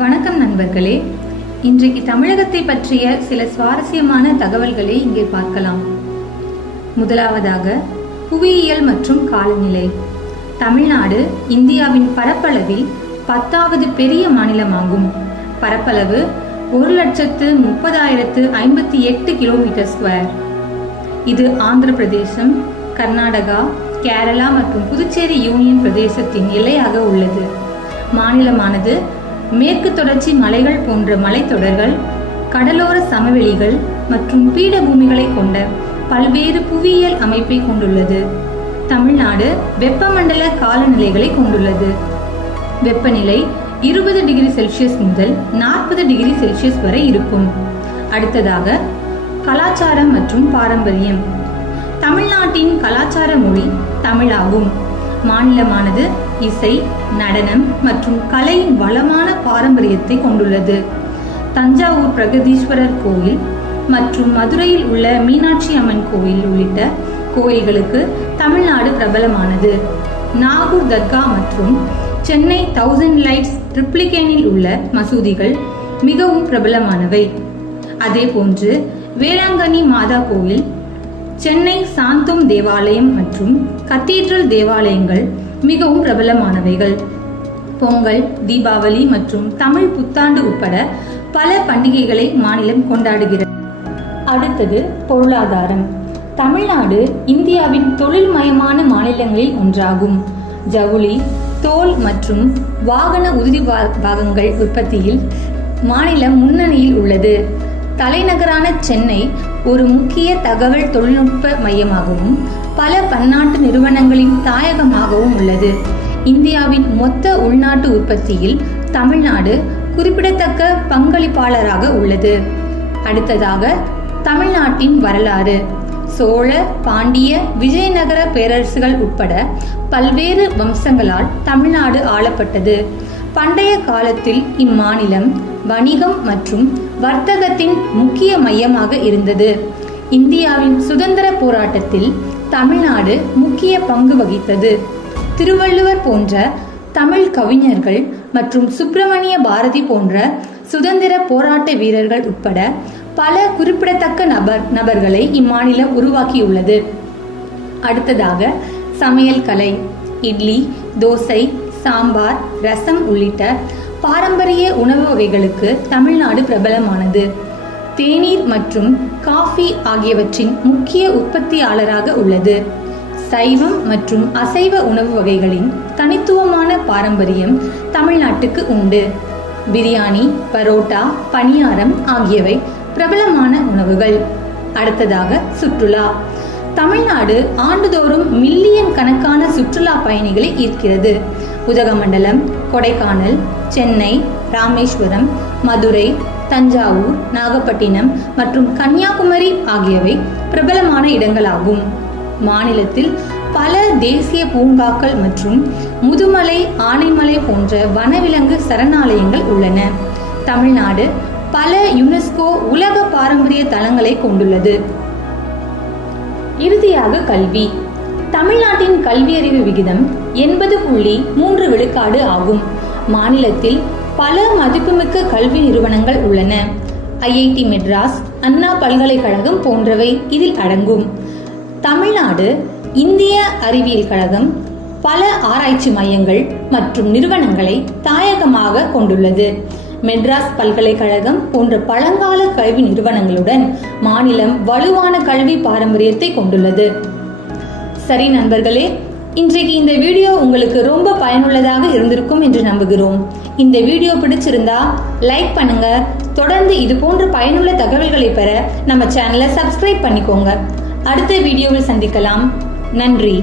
வணக்கம் நண்பர்களே. இன்றைக்கு தமிழகத்தை பற்றிய சில சுவாரஸ்யமான தகவல்களை இங்கே பார்க்கலாம். முதலாவதாக புவியியல் மற்றும் காலநிலை. தமிழ்நாடு இந்தியாவின் பரப்பளவில் பத்தாவது பெரிய மாநிலமாகும். பரப்பளவு ஒரு லட்சத்து முப்பதாயிரத்து ஐம்பத்தி எட்டு கிலோமீட்டர் ஸ்கொயர். இது ஆந்திர பிரதேசம் கர்நாடகா கேரளா மற்றும் புதுச்சேரி யூனியன் பிரதேசத்தின் எல்லையாக உள்ளது. மாநிலமானது மேற்கு தொடர்ச்சி மலைகள் போன்ற மலைத்தொடர்கள் கடலோர சமவெளிகள் மற்றும் பீடபூமிகளை கொண்ட பல்வேறு புவியியல் அமைப்பை கொண்டுள்ளது. தமிழ்நாடு வெப்பமண்டல காலநிலைகளை கொண்டுள்ளது. வெப்பநிலை இருபது டிகிரி செல்சியஸ் முதல் நாற்பது டிகிரி செல்சியஸ் வரை இருக்கும். அடுத்ததாக கலாச்சாரம் மற்றும் பாரம்பரியம். தமிழ்நாட்டின் கலாச்சார மொழி தமிழாகும். மாநிலமானது இசை நடனம் மற்றும் கலையின் வளமான பாரம்பரியத்தை கொண்டுள்ளது. தஞ்சாவூர் பிரகதீஸ்வரர் கோயில் மற்றும் மதுரையில் உள்ள மீனாட்சி அம்மன் கோயில் உள்ளிட்ட கோயில்களுக்கு தமிழ்நாடு பிரபலமானது. நாகூர் தர்கா மற்றும் சென்னை தௌசண்ட் லைட்ஸ் ட்ரிப்ளிகேனில் உள்ள மசூதிகள் மிகவும் பிரபலமானவை. அதேபோன்று வேளாங்கண்ணி மாதா கோயில் சென்னை சாந்தோம் தேவாலயம் மற்றும் கத்தீட்ரல் தேவாலயங்கள் மிகவும் பிரபலமானவைகள். பொங்கல் தீபாவளி மற்றும் தமிழ் புத்தாண்டு உட்பட பல பண்டிகைகளை மாநிலம் கொண்டாடுகிறது. அடுத்தது பொருளாதாரம். தமிழ்நாடு இந்தியாவின் தொழில்மயமான மாநிலங்களில் ஒன்றாகும். ஜவுளி தோல் மற்றும் வாகன உதிரி பாகங்கள் உற்பத்தியில் மாநிலம் முன்னணியில் உள்ளது. தலைநகரான சென்னை ஒரு முக்கிய தகவல் தொழில்நுட்ப மையமாகவும் பல பன்னாட்டு நிறுவனங்களின் தாயகமாகவும் உள்ளது. இந்தியாவின் மொத்த உள்நாட்டு உற்பத்தியில் தமிழ்நாடு குறிப்பிடத்தக்க பங்களிப்பாளராக உள்ளது. அடுத்ததாக தமிழ்நாட்டின் வரலாறு. சோழ பாண்டிய விஜயநகர பேரரசுகள் உட்பட பல்வேறு வம்சங்களால் தமிழ்நாடு ஆளப்பட்டது. பண்டைய காலத்தில் இம்மாநிலம் வணிகம் மற்றும் வர்த்தகத்தின் முக்கிய மையமாக இருந்தது. இந்தியாவின் சுதந்திர போராட்டத்தில் தமிழ்நாடு முக்கிய பங்கு வகித்தது. திருவள்ளுவர் போன்ற தமிழ் கவிஞர்கள் மற்றும் சுப்பிரமணிய பாரதி போன்ற சுதந்திர போராட்ட வீரர்கள் உட்பட பல குறிப்பிடத்தக்க நபர் நபர்களை இம்மாநிலம் உருவாக்கியுள்ளது. அடுத்ததாக சமையல் கலை இட்லி தோசை சாம்பார் ரசம் உள்ளிட்ட பாரம்பரிய உணவு வகைகளுக்கு தமிழ்நாடு பிரபலமானது. தேநீர் மற்றும் காஃபி ஆகியவற்றின் முக்கிய உற்பத்தியாளராக உள்ளது. சைவம் மற்றும் அசைவ உணவு வகைகளின் தனித்துவமான பாரம்பரியம் தமிழ்நாட்டுக்கு உண்டு. பிரியாணி பரோட்டா பணியாரம் ஆகியவை பிரபலமான உணவுகள். அடுத்ததாக சுற்றுலா. தமிழ்நாடு ஆண்டுதோறும் மில்லியன் கணக்கான சுற்றுலா பயணிகளை ஈர்க்கிறது. உதகமண்டலம் கொடைக்கானல் சென்னை ராமேஸ்வரம் மதுரை தஞ்சாவூர் நாகப்பட்டினம் மற்றும் கன்னியாகுமரி ஆகியவை பிரபலமான இடங்களாகும். மாநிலத்தில் பல தேசிய பூங்காக்கள் மற்றும் முதுமலை ஆனைமலை போன்ற வனவிலங்கு சரணாலயங்கள் உள்ளன. தமிழ்நாடு பல யுனெஸ்கோ உலக பாரம்பரிய தலங்களை கொண்டுள்ளது. இறுதியாக கல்வி. தமிழ்நாட்டின் கல்வியறிவு விகிதம் எண்பது புள்ளி மூன்று விழுக்காடு ஆகும். மாநிலத்தில் பல மதிப்புமிக்க கல்வி நிறுவனங்கள் உள்ளன. ஐஐடி மெட்ராஸ் அண்ணா பல்கலைக்கழகம் போன்றவை இதில் அடங்கும். தமிழ்நாடு இந்திய அறிவியல் கழகம் பல ஆராய்ச்சி மையங்கள் மற்றும் நிறுவனங்களை தாயகமாக கொண்டுள்ளது. மெட்ராஸ் பல்கலைக்கழகம் போன்ற பழங்கால கல்வி நிறுவனங்களுடன் மாநிலம் வலுவான கல்வி பாரம்பரியத்தை கொண்டுள்ளது. சரி நண்பர்களே இன்றைக்கு இந்த வீடியோ உங்களுக்கு ரொம்ப பயனுள்ளதாக இருந்திருக்கும் என்று நம்புகிறோம். இந்த வீடியோ பிடிச்சிருந்தா லைக் பண்ணுங்க. தொடர்ந்து இது போன்ற பயனுள்ள தகவல்களை பெற நம்ம சேனலை சப்ஸ்கிரைப் பண்ணிக்கோங்க. அடுத்த வீடியோவில் சந்திக்கலாம். நன்றி.